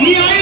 Yeah.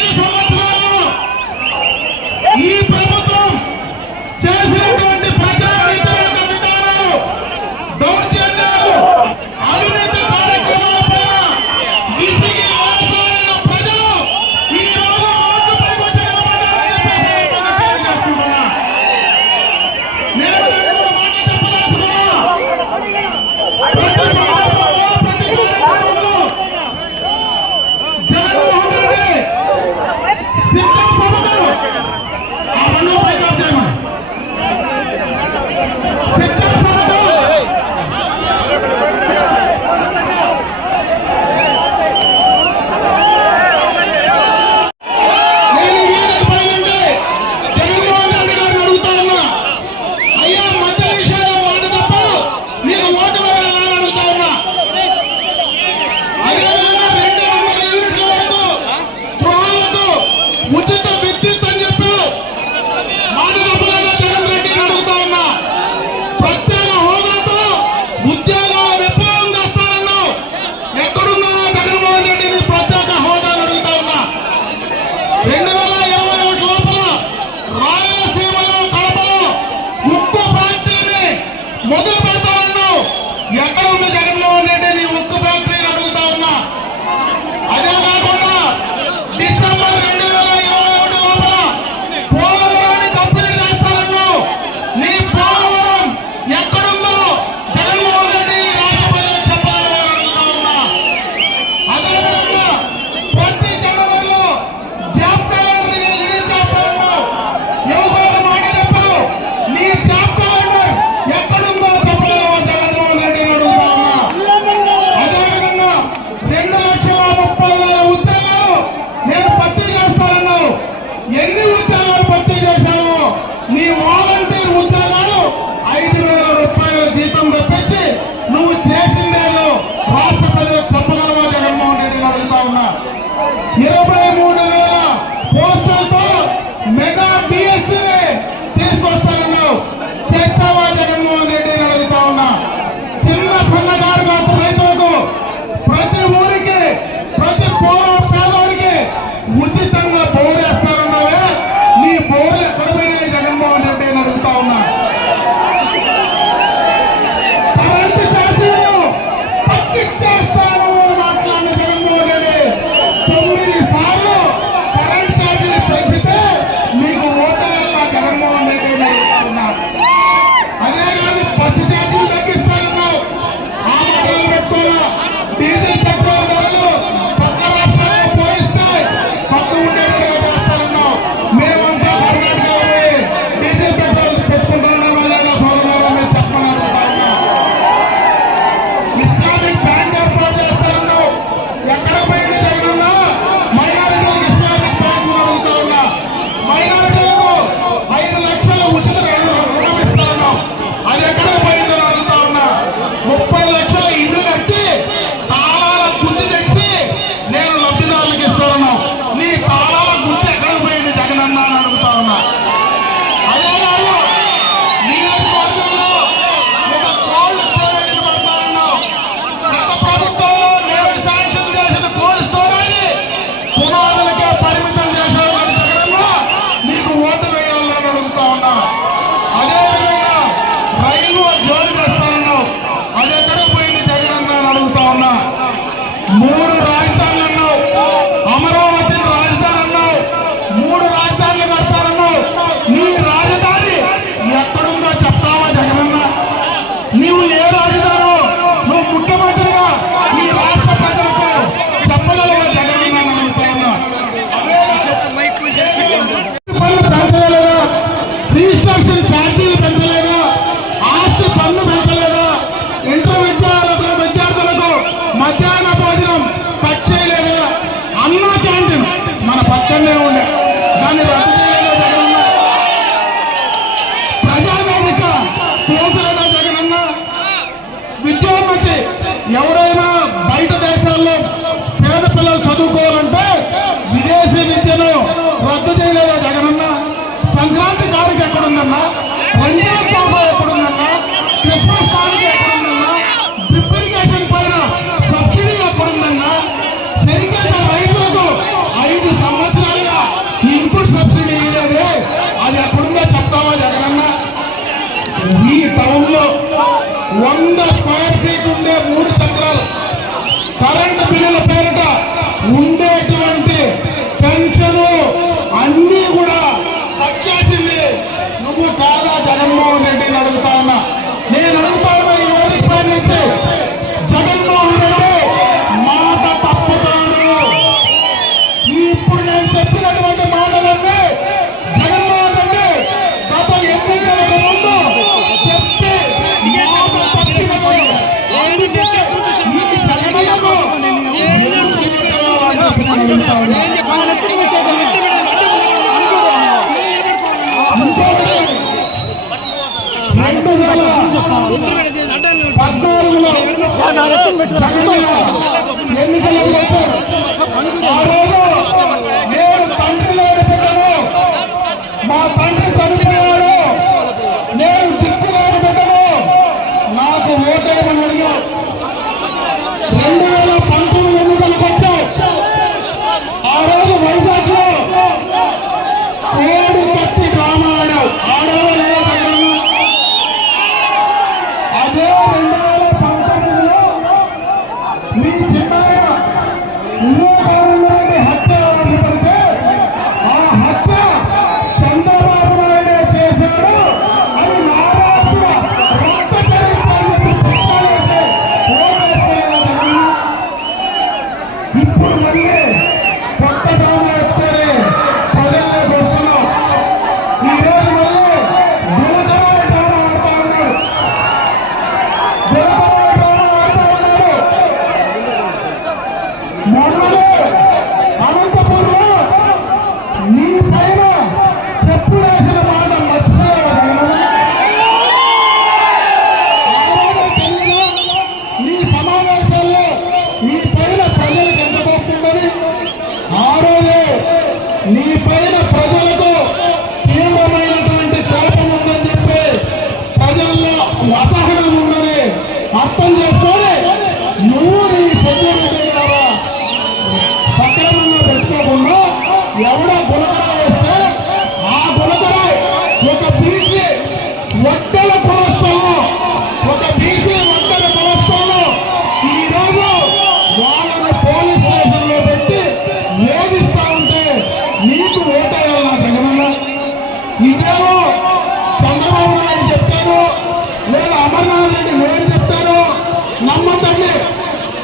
నీపై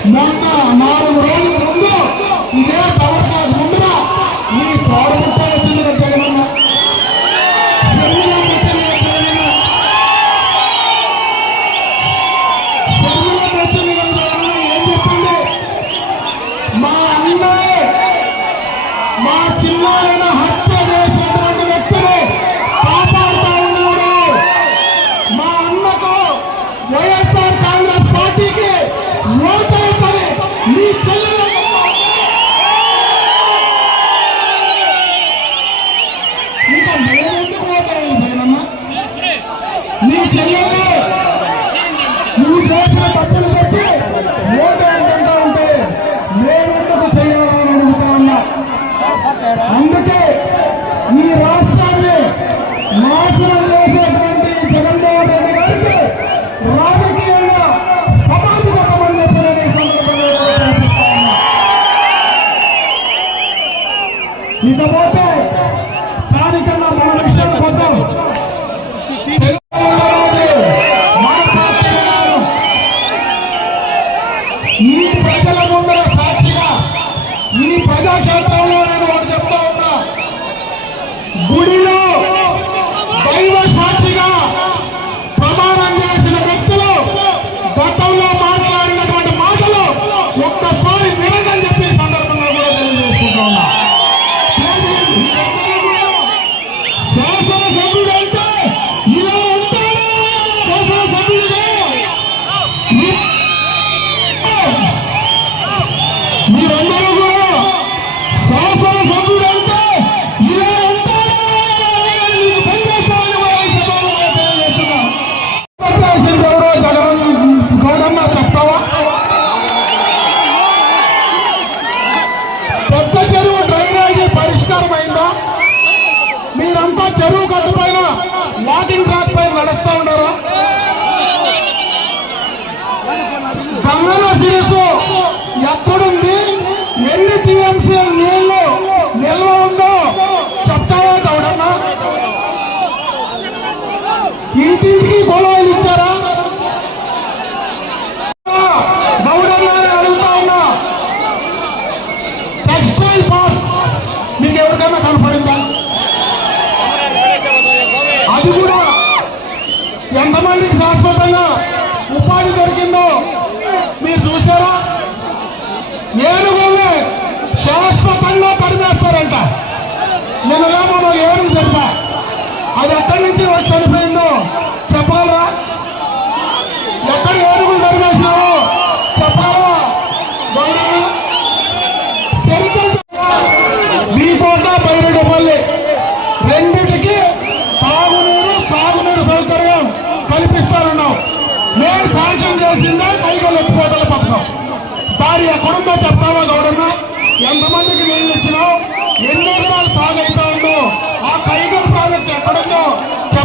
మొన్న నాలుగు రోజుల ముందు ఇదే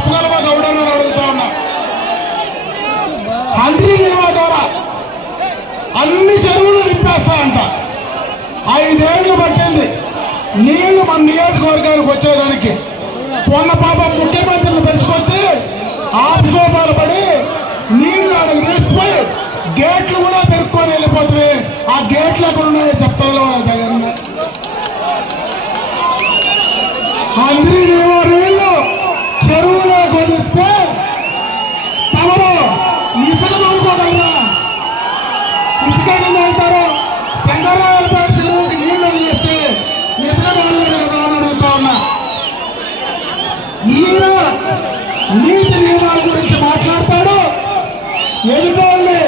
చెప్పగలమా గౌడని అడుగుతా ఉన్నా. కంట్రీ బీమా ద్వారా అన్ని చెరువులు నింపేస్తా అంట. ఐదేళ్ళు పట్టింది. నీళ్ళు మన నియోజకవర్గానికి వచ్చేదానికి. పొన్న పాప ముఖ్యమంత్రిని పెంచుకొచ్చి ఆపుకోపాలు పడి నీళ్ళు అడుగు తీసుకుపోయి గేట్లు కూడా పెరుక్కొని వెళ్ళిపోతుంది ఆ గేట్లు ఎక్కడ ఉన్నాయో చెప్తాలో జగన్? అందరి ఎదుటోళ్ళని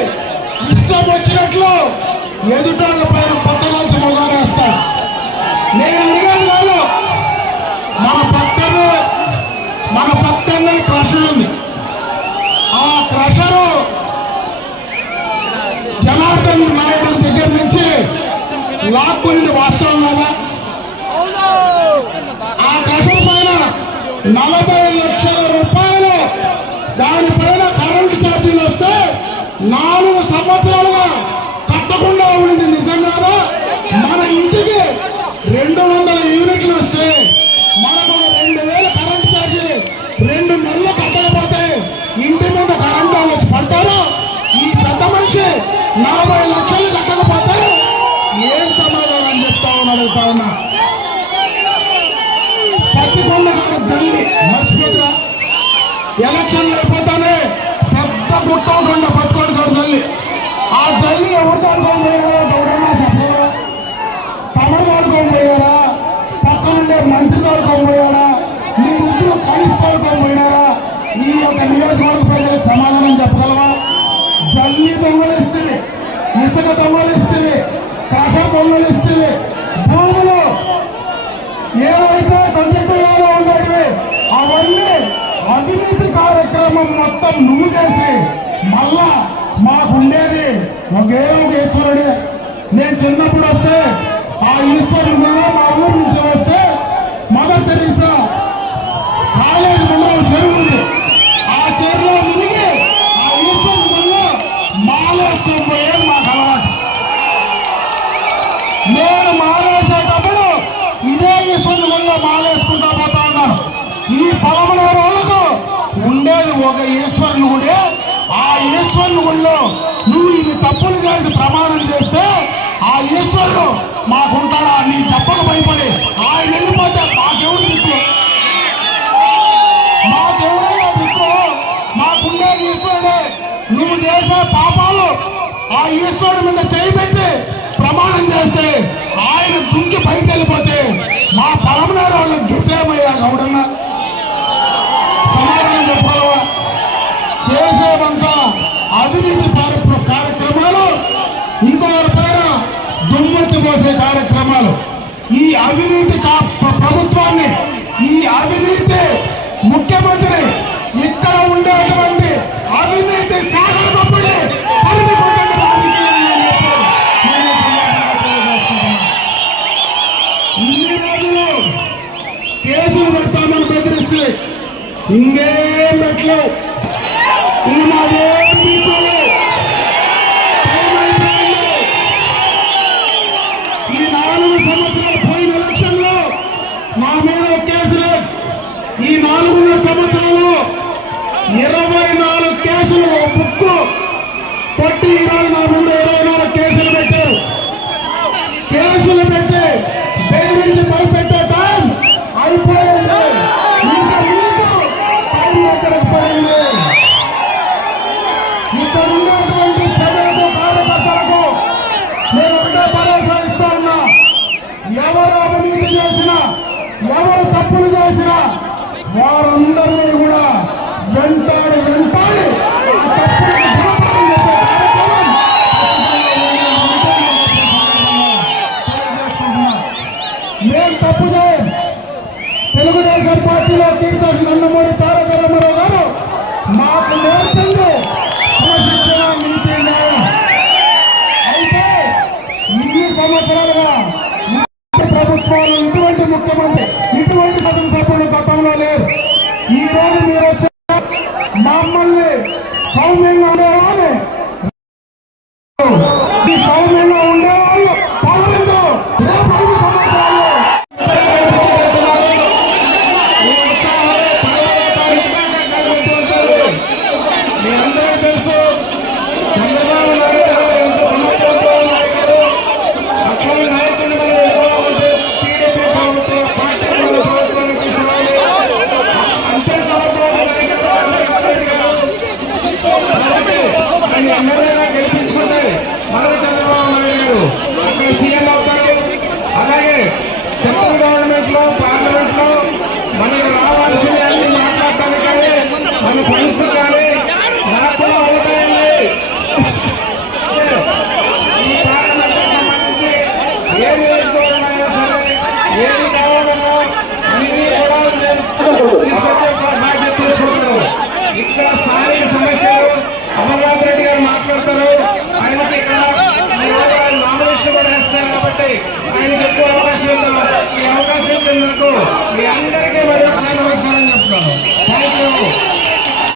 ఇష్టం వచ్చినట్లు ఎదుటోళ్ళ పైన పట్టగాల్సి మొదలేస్తా నేను అడిగాను కాదు. మన పక్కన మన పక్కనే క్రషర్ ఉంది. ఆ క్రషరు జనార్దన్ నాయుడు దగ్గర నుంచి లాక్కునేది వాస్తవం కదా? ఆ క్రషర్ పైన నలభై ఒక నియోజకవర్గ ప్రజలకు సమాధానం చెప్పగలవా? జల్లి దొంగలు దొంగలిస్తే ఇసుక దొంగలిస్తే దొంగలు దొంగలిస్తే భూములు ఏవైతే తండ్రిలో ఉండేవి అవన్నీ అవినీతి కార్యక్రమం మొత్తం నువ్వు చేసి మళ్ళా మాకుండేది ఒకే ఒక ఈశ్వరుడే. నేను చిన్నప్పుడు వస్తే ఆ ఈశ్వరుడు మా ఊరు నుంచి వస్తే మదర్ తెరీసా కాలేజీ ముందు చెరువు ఉంది. నేను మాలేసేటప్పుడు ఇదే ఈశ్వరుని వల్ల మాలేసుకుంటా పోతా ఉన్నాను ఈ పదమూడు రోజులకు ఉండేది ఒక ఈశ్వరుని గుడే. ఆ ఈశ్వరుని గుళ్ళో నువ్వు ఇవి తప్పులు చేసి ప్రమాణం చేస్తే ఆ ఈశ్వరుడు మాకుంటాడా? నీ తప్పకు భయపడి. ఆయన వెళ్ళిపోతే మాకెవరు దిక్కు మాకెవరైనా దిక్కు మాకుండేది ఈశ్వరుడే. నువ్వు చేసే పాపాలు ఆ ఈశ్వరుడు మీద చేయి పెట్టి ప్రమాణం చేస్తే ఆయన దుంకి పైకి వెళ్ళిపోతే మా పరమనాడు వాళ్ళ గితేమయ్యా గౌడన్న. సమాధానం చెప్పగలవా చేసేవంతా అవినీతి కార్యక్రమాలు ఇంకొకరి పేర దుమ్మెత్తి పోసే కార్యక్రమాలు. ఈ అవినీతి ప్రభుత్వాన్ని ఈ అవినీతి ముఖ్యమంత్రి ఇక్కడ ఉండేటువంటి ఇంకేం పెట్టలేవు ఈ నాలుగు సంవత్సరాలు వారందరినీ కూడా వెంటాడు రోజు మీరు వచ్చారు మమ్మల్ని సౌమ్యంగా ఉండేవాళ్ళు. Lombardi.